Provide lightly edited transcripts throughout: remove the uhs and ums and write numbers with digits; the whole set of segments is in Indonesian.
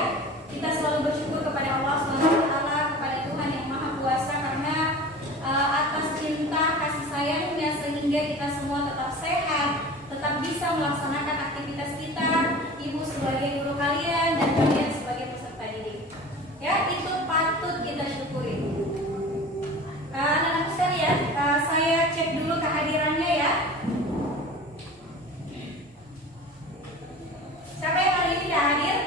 ya. Kita selalu bersyukur kepada Allah SWT, kepada Tuhan yang Maha Kuasa, karena atas cinta kasih sayangnya sehingga kita semua tetap sehat, tetap bisa melaksanakan aktivitas kita, ibu sebagai guru kalian dan kalian sebagai peserta didik. Ya, itu patut kita syukuri. Anak-anak sekalian, saya cek dulu kehadirannya ya. Siapa yang hari ini tidak hadir?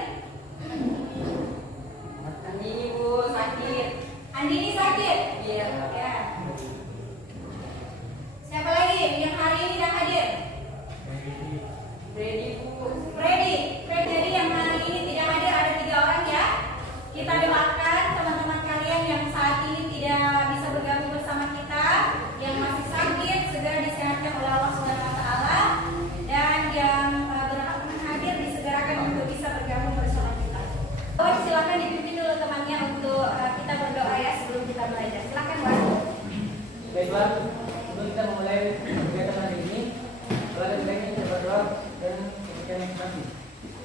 Andini Bu, sakit. Andini sakit? Iya. Ya. Siapa lagi yang hari ini tidak hadir? Freddy Bu. Freddy. Jadi yang hari ini tidak hadir ada 3 orang ya. Kita doakan teman-teman kalian yang saat ini tidak bisa bergabung bersama kita, yang masih sakit segera disehatkan oleh Allah SWT, dan yang berhak hadir disegerakan untuk bisa bergabung bersama kita. Oh, silakan dipimpin dulu temannya untuk kita berdoa ya sebelum kita belajar. Silakan, Wan. Baiklah, sebelum kita memulai kegiatan hari ini, lebih baik kita berdoa dan memberikan informasi.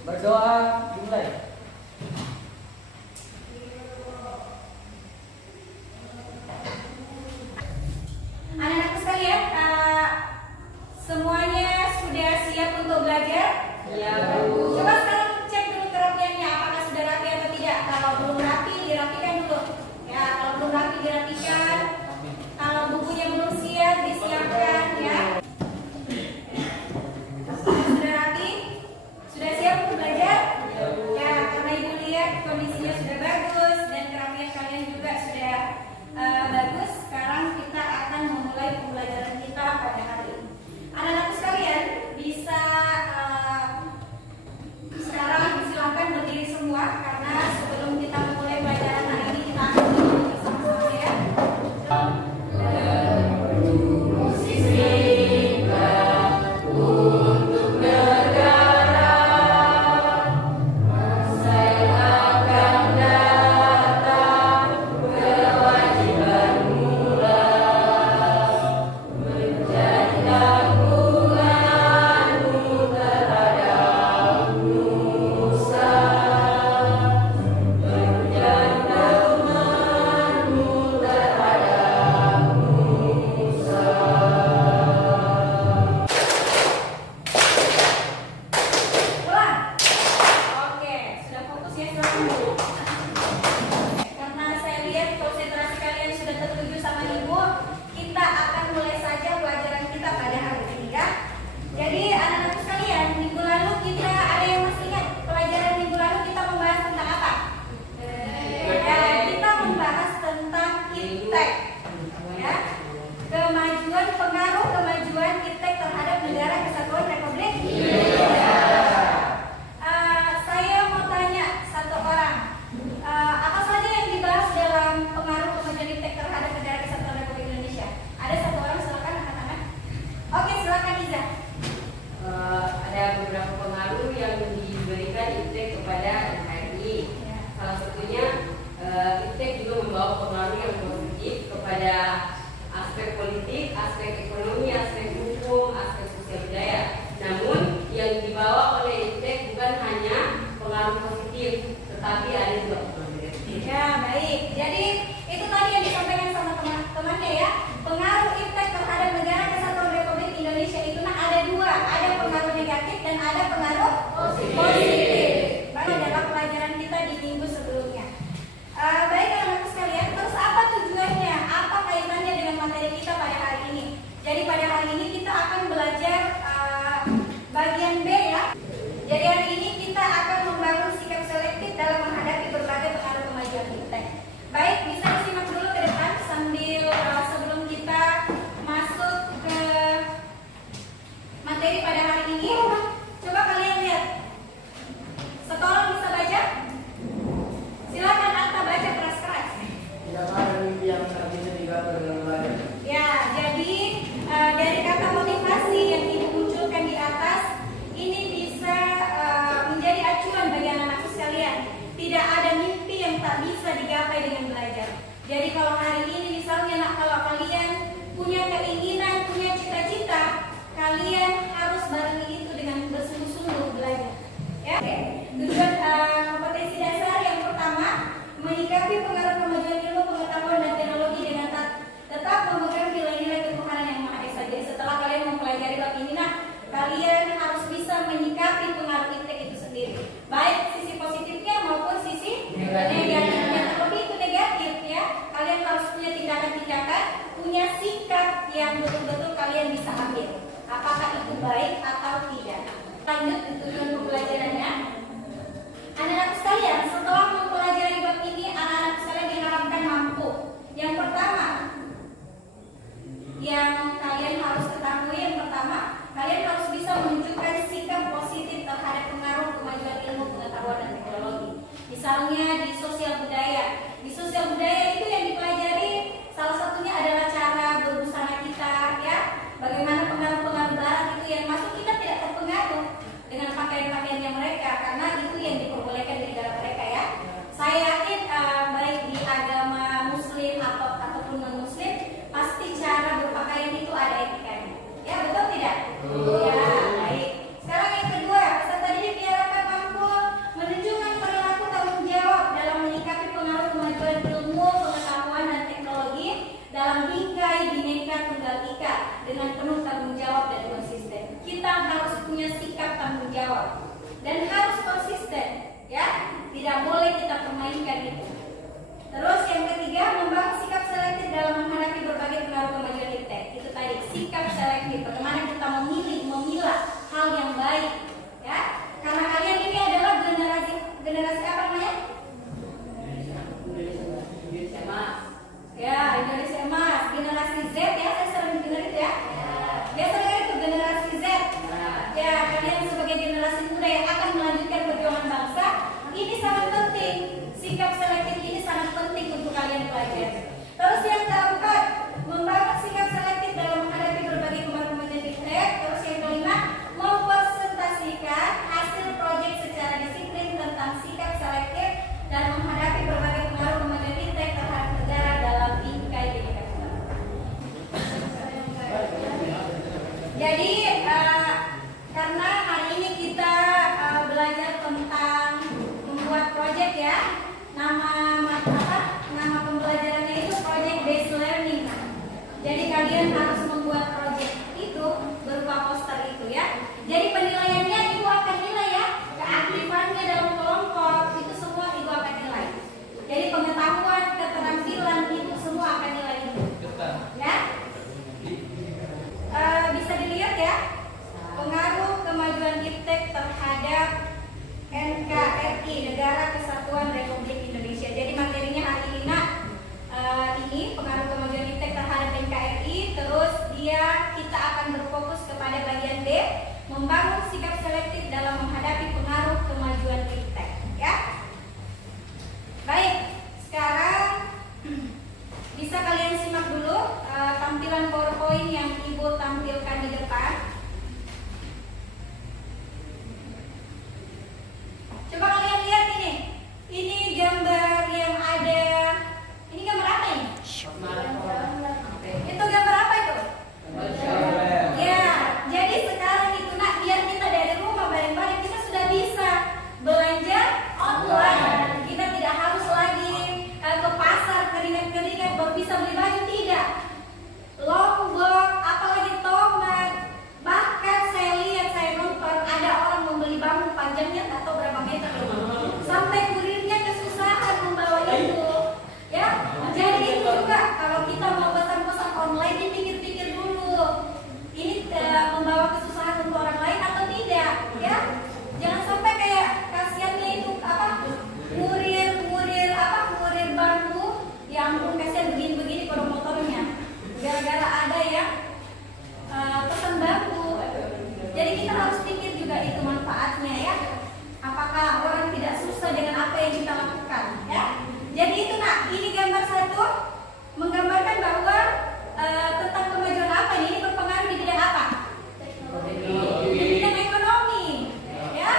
Berdoa dimulai. Anak-anak sekalian, semuanya sudah siap untuk belajar? Iya Bu. Coba sekarang cek dulu kerapiannya, apakah sudah rapi atau tidak. Kalau belum rapi, dirapikan dulu. Ya, kalau belum rapi dirapikan. Kalau bukunya belum siap, disiapkan ya. Sudah rapi? Sudah siap untuk belajar? Ya, karena ibu lihat kondisinya sudah bagus dan kerapian kalian juga sudah bagus. Sekarang kita akan memulai pembelajaran kita pada hari ini. Anak-anak sekalian bisa sekarang silakan berdiri semua, karena sebelum kita memulai pelajaran hari ini kita akan berdiri bersama-sama ya. Pulang. Oke, sudah fokus ya sekarang. Karena saya lihat konsentrasi kalian sudah tertuju sama ibu, kita akan mulai saja pelajaran kita pada hari ini ya. Jadi anak-anak sekalian, minggu lalu kita ada yang masih ingat pelajaran minggu lalu kita membahas tentang apa? Ya, kita membahas tentang iptek. Ya. Kemajuan, pengaruh kemajuan iptek terhadap negara kesatuan Republik Indonesia. Saya mau tanya satu orang, apa saja yang dibahas dalam pengaruh kemajuan iptek terhadap negara kesatuan Republik Indonesia? Ada satu orang, silakan angkat tangan. Oke, silakan Iza. Ada beberapa pengaruh yang diberikan iptek kepada NKRI. Ya. Salah satunya iptek juga membawa pengaruh yang positif kepada aspek politik, aspek ekonomi, aspek hukum, aspek sosial budaya. Namun yang dibawa oleh iptek bukan hanya pengaruh positif, tetapi ada juga pengaruh negatif. Ya, baik. Jadi itu tadi yang disampaikan sama teman-temannya ya. Pengaruh iptek terhadap negara kesatuan Republik Indonesia itu ada 2, ada pengaruh negatif dan ada pengaruh positif. Baik, adalah pelajaran kita di minggu sebelumnya. Baik anak-anak sekalian, terus apa tujuannya? Apa kaitannya dengan materi kita pada hari ini? Jadi pada hari ini kita akan belajar bagian B ya. Jadi hari ini kita akan membangun sikap selektif dalam menghadapi berbagai pengaruh kemajuan iptek. Baik, bisa disimak dulu ke depan sambil sebelum kita masuk ke materi pada hari ini. Coba kalian lihat. Setoran bisa baca? Silakan Atta baca keras-keras. Tidak ada mimpi yang tak bisa digapai dalam layar. Ya, jadi dari kata motivasi yang ibu munculkan di atas, ini bisa Lanjut ke tujuan pembelajarannya. Anak-anak sekalian, setelah mempelajari bab ini, anak-anak sekalian diharapkan mampu. Yang pertama, yang kalian harus ketahui, yang pertama, kalian harus bisa menunjukkan sikap positif terhadap pengaruh kemajuan ilmu pengetahuan dan teknologi. Misalnya di sosial budaya. Di sosial budaya itu yang dipelajari salah satunya adalah cara berbusana kita, ya. Bagaimana pengaruh-pengaruh barat itu yang masuk, kita tidak terpengaruh dengan pakaian-pakaiannya mereka karena itu yang diperbolehkan di negara mereka, ya. Saya yakin baik di agama Muslim ataupun non Muslim pasti cara berpakaian itu ada etikanya, ya, betul tidak? Ya, baik. Sekarang yang kedua, peserta didik diharapkan mampu menunjukkan perilaku tanggung jawab dalam menyikapi pengaruh kemajuan ilmu, pengetahuan dan teknologi dalam bingkai Bhinneka Tunggal Ika dengan penuh tanggung jawab dan konsisten. Kita harus punya sikap tanggung jawab dan harus konsisten, ya. Tidak boleh kita permainkan itu. Terus yang ketiga, membangun sikap selektif dalam menghadapi berbagai pengaruh kemajuan iptek. Itu tadi, sikap selektif. Bagaimana kita memilih, memilah hal yang baik, ya. Karena kalian ini adalah generasi apa namanya? Indonesia Emas. Ya, Indonesia Emas, generasi Z, ya. Saya sering dengar itu, ya. Biasa dengar itu generasi Z. Ya, kalian sebagai generasi muda yang akan melanjutkan perjuangan bangsa, ini sangat penting. Sikap selektif ini sangat penting untuk kalian pelajari. Terus yang keempat, membangun sikap selektif dalam menghadapi berbagai kemajuan iptek. Terus yang kelima, mempresentasikan hasil proyek secara disiplin tentang sikap selektif dan menghadapi berbagai pengaruh kemajuan iptek terhadap negara dalam bingkai Bhinneka Tunggal Ika. Jadi karena hari ini kita belajar tentang membuat proyek, ya. Nama pembelajarannya itu project based learning. Jadi kalian harus membuat proyek itu berupa poster itu, ya. Jadi penilaiannya ibu akan nilai, ya. Keaktifannya dalam kelompok itu semua ibu akan nilai. Jadi pengetahuan, keterampilan itu semua akan nilai ibu, ya. Bisa dilihat, ya, pengaruh kemajuan iptek terhadap NKRI, Negara Kesatuan Republik Indonesia. Jadi materinya hari ini, ini pengaruh kemajuan iptek terhadap NKRI. Terus kita akan berfokus kepada bagian B, membangun sikap selektif dalam menghadapi pengaruh kemajuan iptek, ya. Baik, sekarang bisa kalian simak dulu tampilan PowerPoint yang ibu tampilkan di depan. Coba kalian lihat ini. Ini gambar yang ada. Ini gambar apa ini? Itu gambar apa itu? Ya, jadi sekarang itu biar kita dari rumah bareng-bareng kita sudah bisa belanja online. Kita tidak harus lagi ke pasar keringat-keringat baru bisa beli baju, tidak. Lombok, apalagi tomat. Bahkan saya lihat, saya nonton ada orang membeli bambu panjangnya tak tahu berapa meter, sampai kurirnya kesusahan membawa itu, ya. Jadi itu juga kalau kita mau pesan-pesan online dipikir-pikir dulu, ini membawa kesusahan untuk orang lain atau tidak, ya. Jangan sampai kayak kasihannya itu kurir bambu, ya ampun kasihan begini-begini promotornya, gara-gara ada yang pesan bambu. Jadi kita harus pikir juga itu manfaatnya, ya. Apakah orang tidak susah dengan apa yang kita lakukan, ya. Jadi itu ini gambar satu menggambarkan bahwa tentang kemajuan apa ini berpengaruh di bidang apa? Di bidang ekonomi, ya.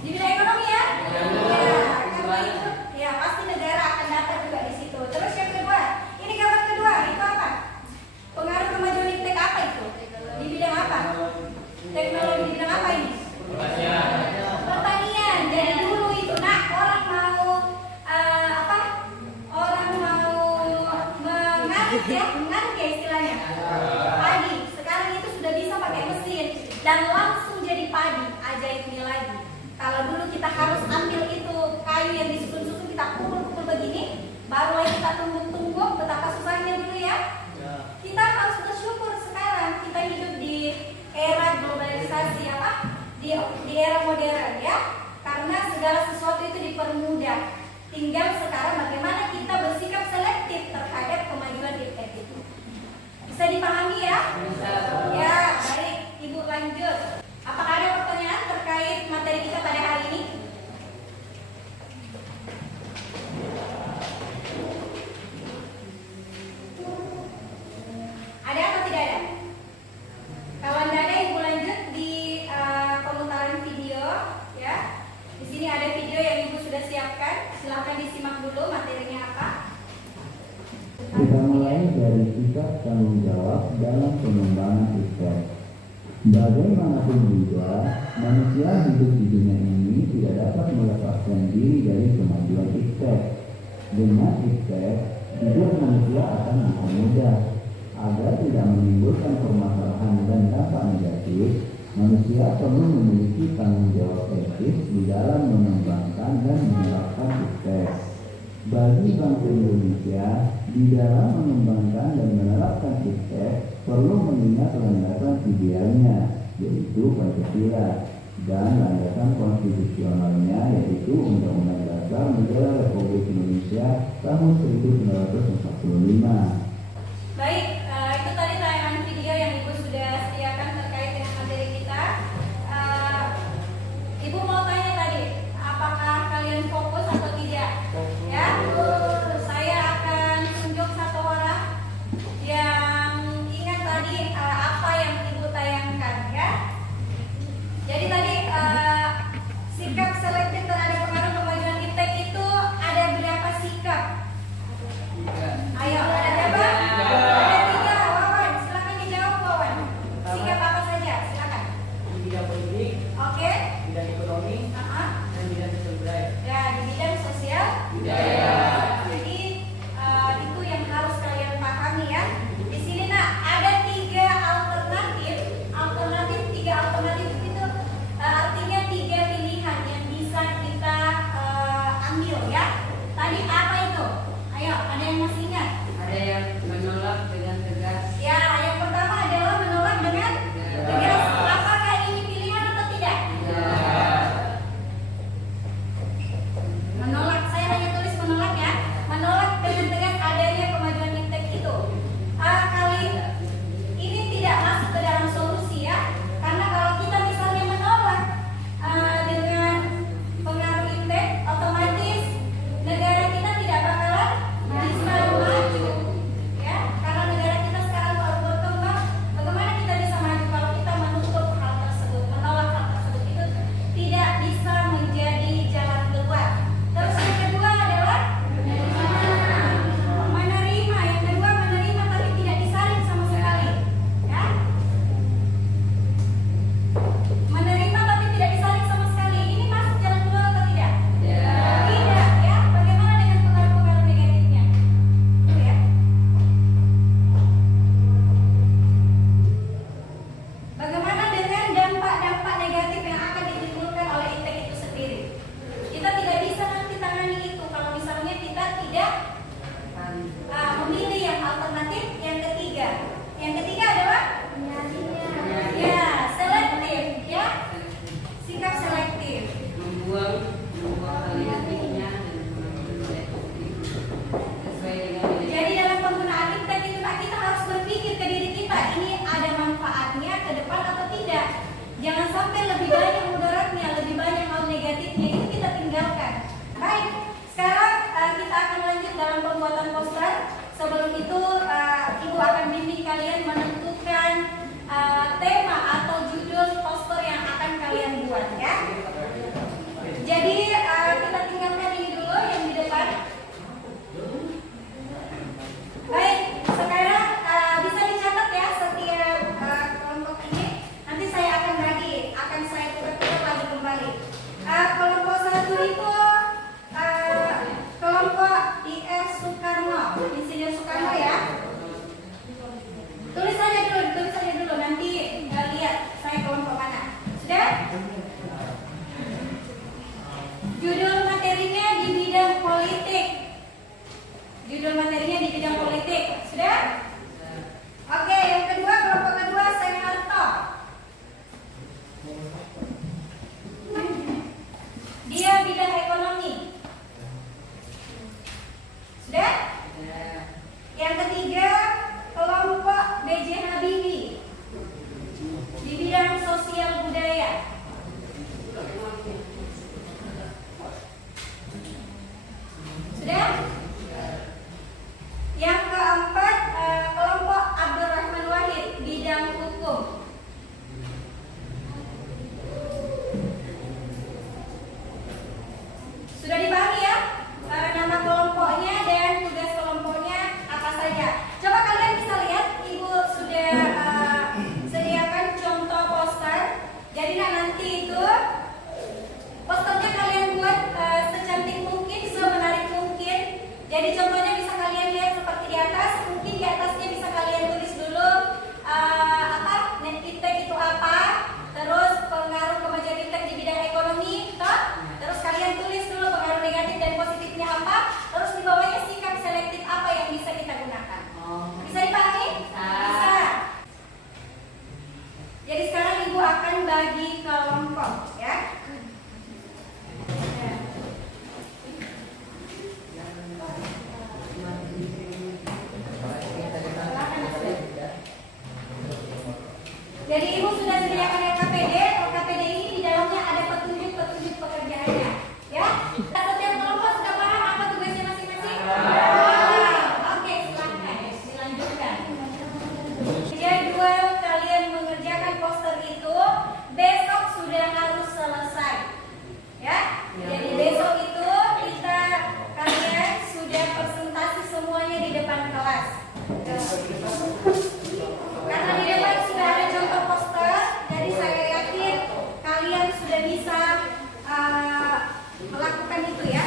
Di bidang ekonomi, ya. Ya, karena itu ya pasti negara akan dapat juga di situ. Terus yang kedua, ini gambar kedua itu apa? Pengaruh kemajuan iptek apa itu? Di bidang apa? Teknologi di bidang apa ini? Pertanian. Jadi dulu itu orang mau orang mau mengarit ya istilahnya. Padi. Sekarang itu sudah bisa pakai mesin dan langsung jadi padi. Ajaibnya lagi. Kalau dulu kita harus ambil itu kayu yang disusun-susun, kita pukul-pukul begini, baru lagi kita tumbuk-tumbuk, betapa susahnya dulu, ya. Kita harus bersyukur sekarang kita hidup di era globalisasi, di di era modern ya. Karena segala sesuatu itu dipermudah. Tinggal sekarang bagaimana kita bersikap selektif terhadap kemajuan iptek itu. Bisa dipahami ya? Bisa. Ya, baik. Ibu lanjut. Apakah ada pertanyaan terkait materi kita pada hari ini? Ada atau tidak ada? Kalau tidak ada, ibu lanjut di pemutaran video ya. Di sini ada video yang ibu sudah siapkan. Silakan disimak dulu materinya apa. Kita mulai dari sikap tanggung jawab dalam pengembangan iptek. Bagaimanapun juga, manusia hidup di dunia ini tidak dapat melepaskan diri dari kemajuan iptek. Dengan iptek, hidup manusia akan dipermudah. Agar tidak menimbulkan permasalahan dan dampak negatif, manusia perlu memiliki tanggung jawab etis di dalam mengembangkan dan menerapkan iptek. Bagi bangsa Indonesia, di dalam mengembangkan dan menerapkan iptek perlu mengingat landasan idealnya, yaitu Pancasila, dan landasan konstitusionalnya, yaitu Undang-Undang Dasar Negara Republik Indonesia tahun 1945. Baik, itu tadi tayangan video yang ibu sudah sediakan terkait dengan materi kita. Ibu mau tanya tadi, apakah kalian fokus atau tidak? Ya, saya akan tunjuk satu orang yang ingat tadi apa yang ibu tayangkan ya. Jadi tadi sikap selektif terhadap pengaruh kemajuan iptek itu ada berapa sikap? Ayo, ada berapa? Ada 3, Wawan. Silakan dijawab, Wawan. Sikap apa saja? Silakan. Di bidang politik, Oke. bidang ekonomi, dan bidang sosial budaya. Ya, di bidang sosial budaya. Jadi itu yang harus kalian pahami ya. Di sini nak ada 3 alternatif. Tiga alternatif itu artinya 3 pilihan yang bisa kita ambil ya. Tadi apa itu? Ayo, ada yang masih ingat? Ada yang menolak dengan tegas. Ya, yang pertama adalah menolak dengan tegas. Apakah ini pilihan atau tidak? Menolak, saya hanya tulis menolak ya. Menolak dengan tegas adanya kemajuan iptek itu. Kali ini tidak masuk ke dalam solusi ya. Karena kalau kita misalnya menolak dengan pengaruh iptek, otomatis negara kita tidak bakalan bisa maju ya. Karena negara kita sekarang baru berkembang. Bagaimana kita bisa maju kalau kita menutup hal tersebut, menolak hal tersebut? Itu tidak bisa menjadi jalan keluar. Terus yang kedua adalah menerima. Yang kedua menerima tapi tidak disalib sama sekali ya. Menerima tapi tidak disalib sama sekali. Ini masuk jalan keluar atau tidak? Tidak ya. Bagaimana dengan pengaruh-pengaruh negatifnya? Itu ya. Bagaimana dengan dampak-dampak negatif yang akan ditimbulkan oleh iptek itu sendiri? Kita tidak bisa nanti tangani itu kalau misalnya kita tidak memilih yang alternatif yang ketiga. Yang ketiga adalah ya selektif ya, sikap selektif. Membuang hal negatifnya dan mengambil sesuai dengan Jadi dalam penggunaan iptek itu kita harus berpikir ke diri kita, ini ada manfaatnya ke depan atau tidak. Jangan sampai lebih banyak mudaratnya, lebih banyak hal negatifnya, itu kita tinggalkan. Baik, sekarang kita akan lanjut dalam pembuatan poster. Sebelum itu ibu akan bimbing kalian menentukan tema atau judul poster yang akan kalian buat ya. Jadi kita tinggalkan ini dulu yang di depan. Baik, sekarang bisa dicatat ya setiap kelompok ini. Nanti saya akan saya tukar-tukar lagi kembali. Kelompok 1 itu kelompok IS Soekarno, Insinyur Soekarno ya. Tulis saja Jadi contohnya bisa kalian lihat seperti di atas. Mungkin di atasnya bisa kalian tulis dulu net iptek itu apa, terus pengaruh kemajuan iptek di bidang ekonomi, toh? Terus kalian tulis dulu pengaruh negatif dan positifnya apa, terus di bawahnya sikap selektif apa yang bisa kita gunakan. Bisa dipahami? Bisa. Jadi sekarang Ibu akan bagi kelompok, ya. Jadi Ibu sudah sediakan LKPD. LKPD ini di dalamnya ada petunjuk-petunjuk pekerjaannya, ya. Setiap kelompok sudah paham apa tugasnya masing-masing? Oke, silakan dilanjutkan. Jadwal kalian mengerjakan poster itu besok sudah harus selesai, ya. Jadi besok itu kalian sudah presentasi semuanya di depan kelas. Karena di depan sudah ada contoh poster, jadi saya yakin kalian sudah bisa melakukan itu, ya.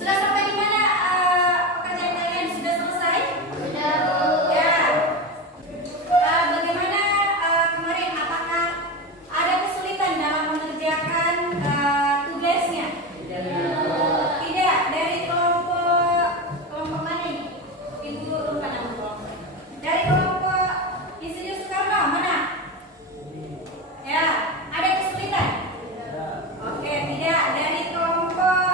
Sudah sampai di mana pekerjaan kalian sudah selesai? Sudah, Bu. Ya. Bagaimana kemarin? Apakah ada kesulitan dalam mengerjakan tugasnya? Tidak. Dari kelompok mana ini? Ibu lupa nama kelompok. Dari kelompok Insinyur Soekarno mana? Ya. Ada kesulitan? Oke, tidak. Dari kelompok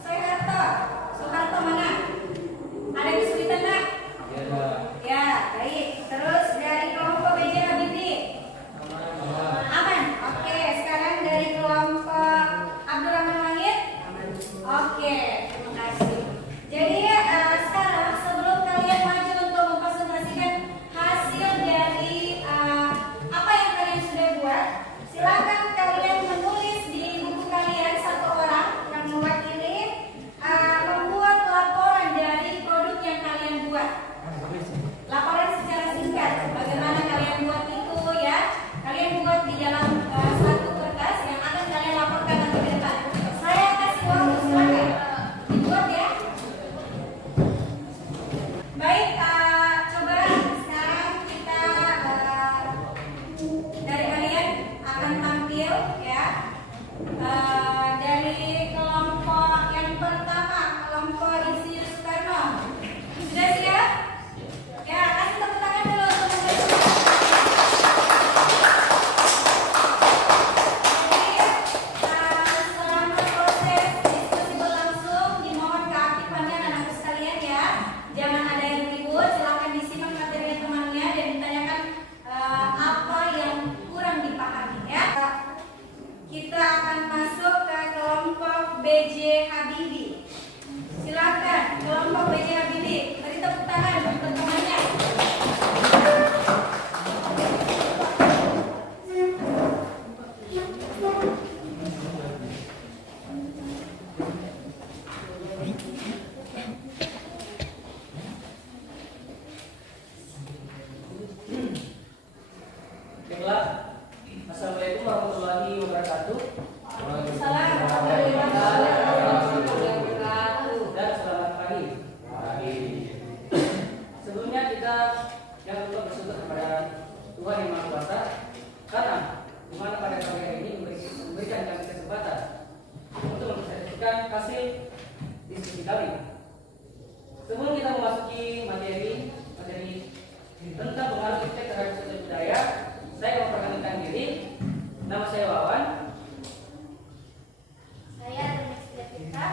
Soeharto mana? Ada kesulitan, Nak? Ya, baik. Terus dari kelompok B.J. Habibie? Aman. Oke, sekarang dari kelompok Abdurrahman Wahid? Oke, terima kasih. Jadi sekarang sebelum kalian maju untuk mempresentasikan hasil dari apa yang kalian sudah buat, silakan kalian menulis di buku kalian satu orang yang mewakili membuat laporan dari produk yang kalian buat. Laporan secara singkat, bagaimana kalian buat itu, ya. Kalian buat di dalam satu kertas yang akan kalian laporkan nanti ke depan. Saya kasih waktu, silakan dibuat, ya. Baik, coba sekarang kita dari kalian akan tampil, ya. Dari kelompok yang pertama, kelompok Insinyur Soekarno. Sudah siap? Ya, kasih tepuk tangan dulu untuk membantu. Jadi, selama proses diskusi berlangsung, dimohon keaktifannya anak-anak sekalian, ya. Jangan ada yang ribut, silakan disimak materi temannya dan ditanyakan apa yang kurang dipahami, ya. Kita akan masuk ke kelompok B.J. Habibie. Silakan, kelompok B.J. Habibie. Beri tepuk tangan untuk temannya. Baiklah. Assalamualaikum warahmatullahi wabarakatuh. Waalaikumsalam warahmatullahi wabarakatuh. Dan selamat pagi. Sebelumnya kita yang perlu bersyukur kepada Tuhan Yang Maha Kuasa karena di mana pada pagi hari ini memberikan kami kesempatan untuk mempresentasikan hasil diskusi kami. Sebelum kita memasuki materi tentang pengaruh iptek terhadap sosial budaya, saya memperkenalkan diri. Nama saya Wawan. Saya Renis Devita.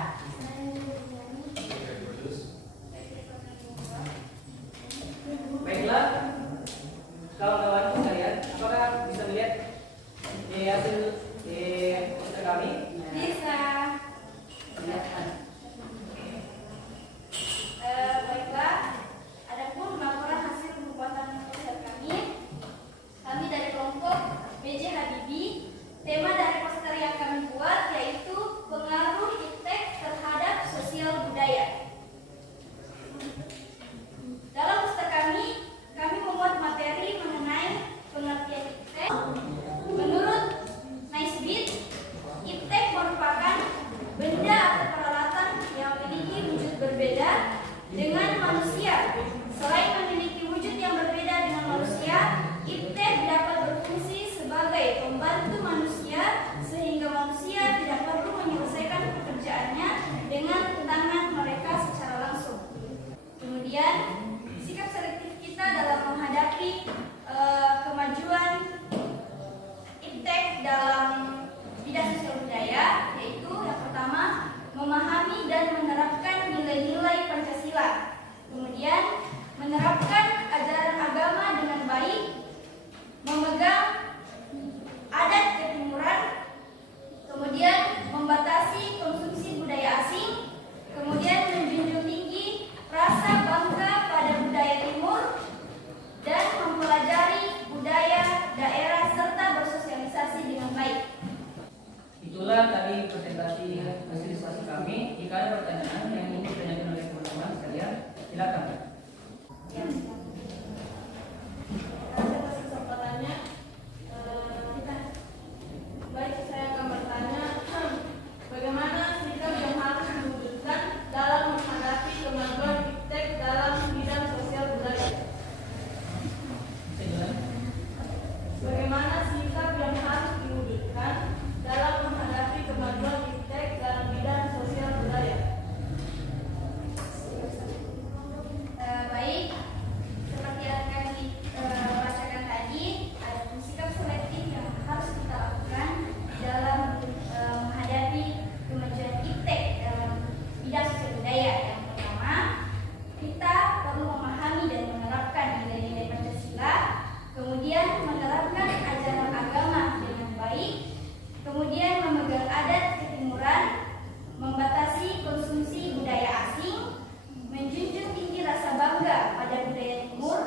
Baiklah, kawan-kawanku sekalian, apakah bisa melihat hasil poster kami? Bisa. Baiklah, adapun laporan hasil pembuatan poster kami dari kelompok BJ Habibie. Tema dari poster yang kami buat yaitu pengaruh iptek terhadap sosial budaya. Dalam poster kami membuat materi mengenai pengertian iptek. Menurut Naisbitt, iptek merupakan benda atau peralatan yang memiliki wujud berbeda dengan manusia. Selain memiliki wujud yang berbeda dengan manusia, iptek dapat berfungsi sebagai pembantu manusia sehingga manusia tidak perlu menyelesaikan pekerjaannya dengan tangan mereka secara langsung. Kemudian, sikap selektif kita dalam menghadapi kemajuan iptek dalam bidang sosial budaya yaitu yang pertama, memahami dan menerapkan nilai-nilai Pancasila. Kemudian, menerapkan ajaran agama dengan baik, memegang adat ketimuran, kemudian membatasi konsumsi budaya asing, kemudian menjunjung tinggi rasa bangga pada budaya timur, dan mempelajari budaya daerah serta bersosialisasi dengan baik. Itulah tadi presentasi hasil diskusi kami. Jika ada pertanyaan yang ingin ditanyakan oleh teman-teman sekalian, silakan. Ya. Atas kesempatannya, baik saya akan bertanya, bagaimana sikap yang harus diwujudkan dalam menghadapi kemajuan iptek dalam bidang sosial budaya? Bagaimana sikap yang harus diwujudkan dalam menghadapi kemajuan iptek dalam bidang sosial budaya? Baik, seperti yang kami bacakan tadi, ada sikap selektif yang harus kita lakukan dalam menghadapi kemajuan iptek dalam bidang sosial budaya. Yang pertama, kita perlu memahami dan menerapkan nilai-nilai Pancasila, kemudian menerapkan ajaran agama dengan baik, kemudian memegang adat ketimuran, membatasi konsumsi budaya asing, menjunjung tinggi rasa bangga pada budaya timur,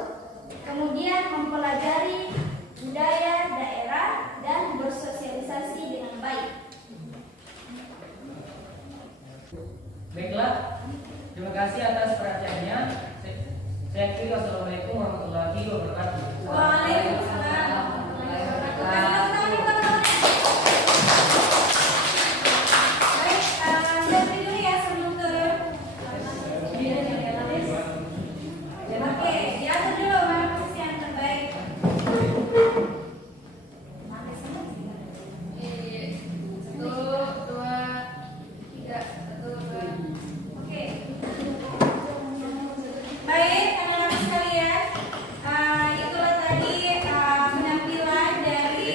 kemudian mempelajari budaya daerah dan bersosialisasi dengan baik. Baiklah, terima kasih atas perhatiannya. Saya kira wassalamualaikum warahmatullahi wabarakatuh. Waalaikumsalam warahmatullahi wabarakatuh. Baik, saya beri dulu ya sebelum ke Oke, diatur dulu mana posisi yang terbaik. Satu, dua, tiga. Satu, dua. Oke. Baik, anak-anak sekalian, itulah tadi penampilan dari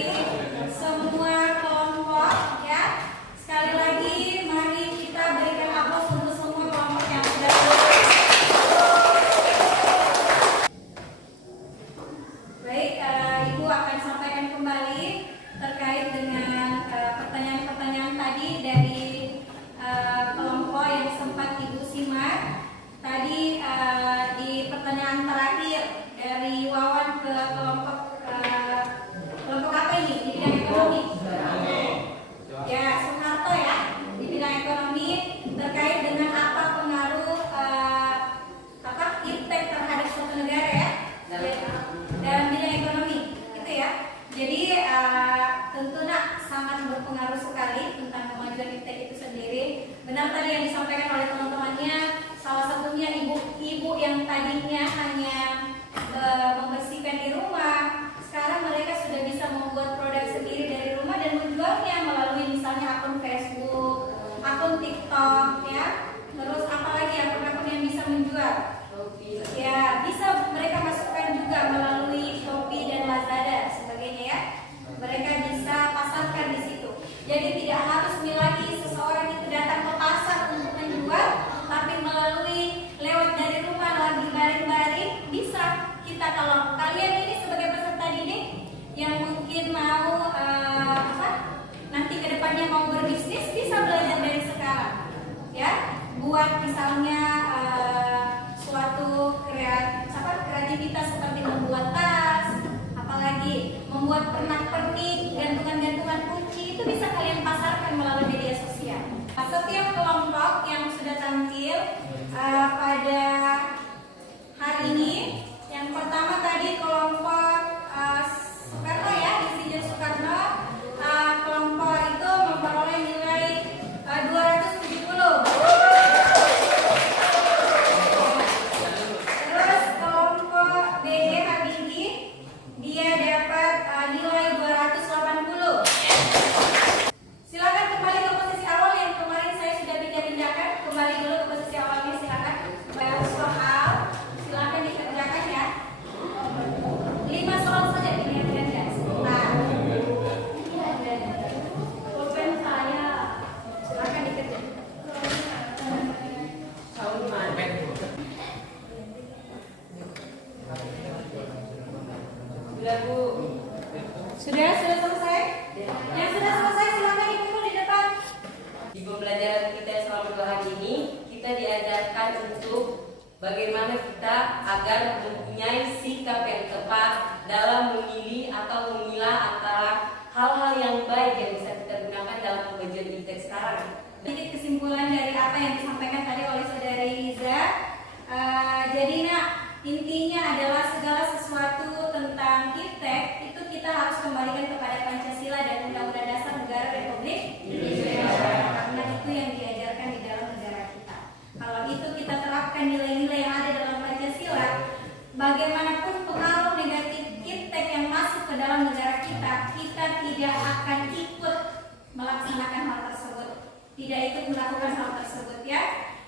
membuat misalnya suatu kreativitas seperti membuat tas, apalagi membuat pernak-pernik, gantungan-gantungan kunci, itu bisa kalian pasarkan melalui media sosial. Setiap kelompok yang sudah tampil pada hari ini, yang pertama tadi kelompok Soekarno ya, Insinyur Soekarno, kelompok itu memperoleh nilai 270. Terus kelompok BD Habibie dia dapat nilai 280. Silakan kembali ke posisi awal yang kemarin saya sudah pindah-pindahkan. Kembali dulu ke posisi awalnya, silakan. Soal silakan dikerjakan ya. 5 soal saja dikerjakan ya. Sebentar. Pulpen saya. Silakan dikerjakan. Sudah Bu. Sudah selesai? Yang sudah selesai silakan dikumpul di depan. Di pembelajaran kita selama 2 hari ini, kita diajarkan untuk bagaimana kita agar mempunyai sikap yang tepat dalam memilih atau memilah antara hal-hal yang baik yang bisa kita gunakan dalam pembelajaran IPTEK sekarang. Sedikit kesimpulan dari apa yang disampaikan tadi oleh saudari Liza. Jadi nak, intinya adalah segala sesuatu tentang IPTEK itu kita harus kembalikan kepada Pancasila dan Undang-Undang Dasar Negara Republik Indonesia. Karena itu yang diajarkan di dalam negara kita. Kalau itu kita terapkan nilai-nilai yang ada dalam Pancasila, bagaimanapun pengaruh negatif IPTEK yang masuk ke dalam negara kita, kita tidak akan ikut melaksanakan hal tersebut, tidak ikut melakukan hal tersebut ya.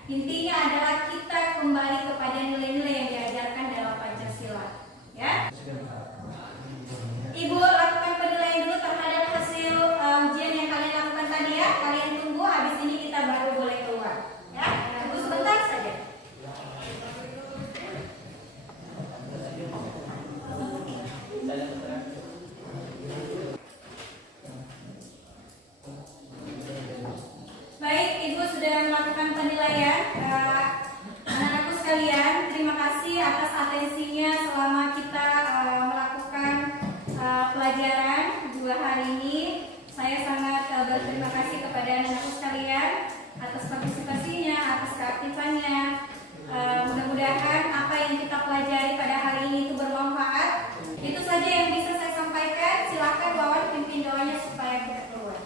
Intinya adalah kita kembali kepada nilai-nilai yang diajarkan dalam Pancasila ya. Ibu lakukan penilaian dulu terhadap hasil ujian yang kalian lakukan tadi ya. Kalian tunggu, habis ini kita baru boleh keluar ya. Tunggu sebentar saja. Baik, Ibu sudah melakukan penilaian. Anak-anakku sekalian, terima kasih atas atensinya selama kita melakukan pelajaran 2 hari ini. Saya sangat berterima kasih kepada anak-anakku sekalian atas partisipasinya, atas keaktifannya. Mudah-mudahan apa yang kita pelajari pada hari ini itu bermanfaat. Itu saja yang bisa saya sampaikan. Silakan Wawan pimpin doanya supaya kita keluar.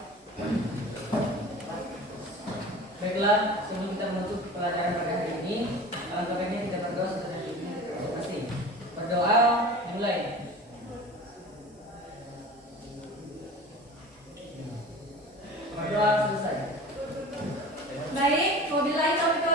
Baiklah, sebelum kita menutup pelajaran pada hari ini, alangkah baiknya kita berdoa sebenarnya. Terima kasih. Berdoa mulai. Berdoa selesai. Baik, wabillahi taufiq